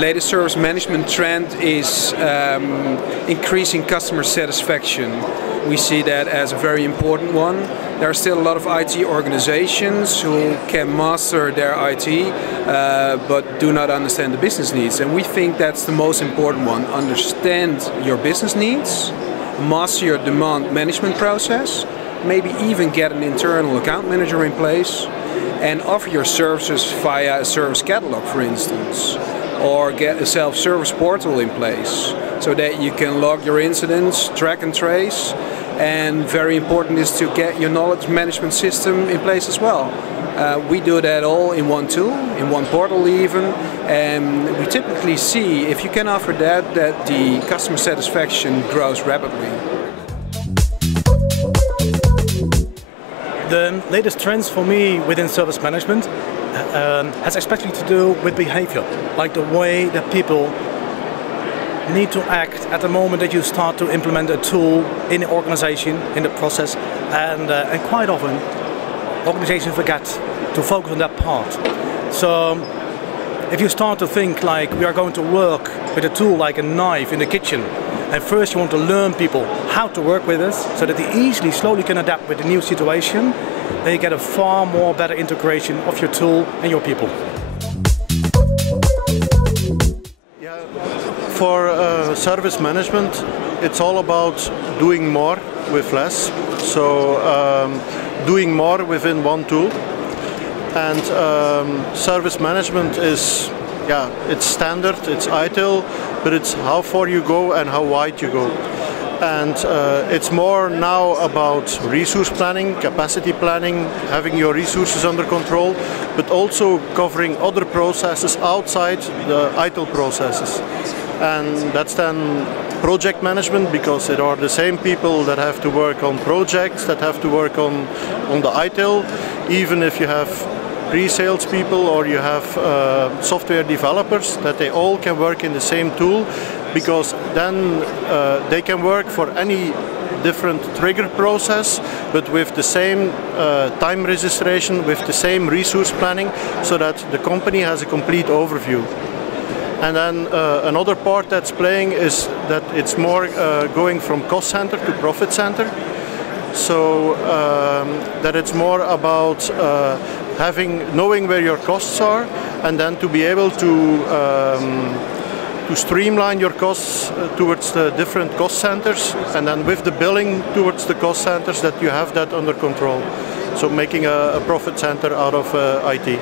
latest service management trend is increasing customer satisfaction. We see that as a very important one. There are still a lot of IT organizations who can master their IT but do not understand the business needs, and we think that's the most important one. Understand your business needs, master your demand management process, maybe even get an internal account manager in place, and offer your services via a service catalog, for instance, or get a self-service portal in place so that you can log your incidents, track and trace, and very important is to get your knowledge management system in place as well. We do that all in one tool, in one portal even, and we typically see, if you can offer that the customer satisfaction grows rapidly. The latest trends for me within service management has especially to do with behavior, like the way that people need to act at the moment that you start to implement a tool in the organization, in the process, and quite often organizations forget to focus on that part. So if you start to think like we are going to work with a tool like a knife in the kitchen, and first you want to learn people how to work with this so that they slowly can adapt with the new situation, then you get a far more better integration of your tool and your people. Yeah, for service management, it's all about doing more with less. So doing more within one tool. And service management is, it's standard, it's ITIL, but it's how far you go and how wide you go. And it's more now about resource planning, capacity planning, having your resources under control, but also covering other processes outside the ITIL processes. And that's then project management, because it are the same people that have to work on projects, that have to work on the ITIL, even if you have pre-sales people or you have software developers, that they all can work in the same tool, because then they can work for any different trigger process, but with the same time registration, with the same resource planning, so that the company has a complete overview. And then another part that's playing is that it's more going from cost center to profit center. So that it's more about knowing where your costs are, and then to be able to streamline your costs towards the different cost centers, and then with the billing towards the cost centers, that you have that under control. So making a profit center out of IT.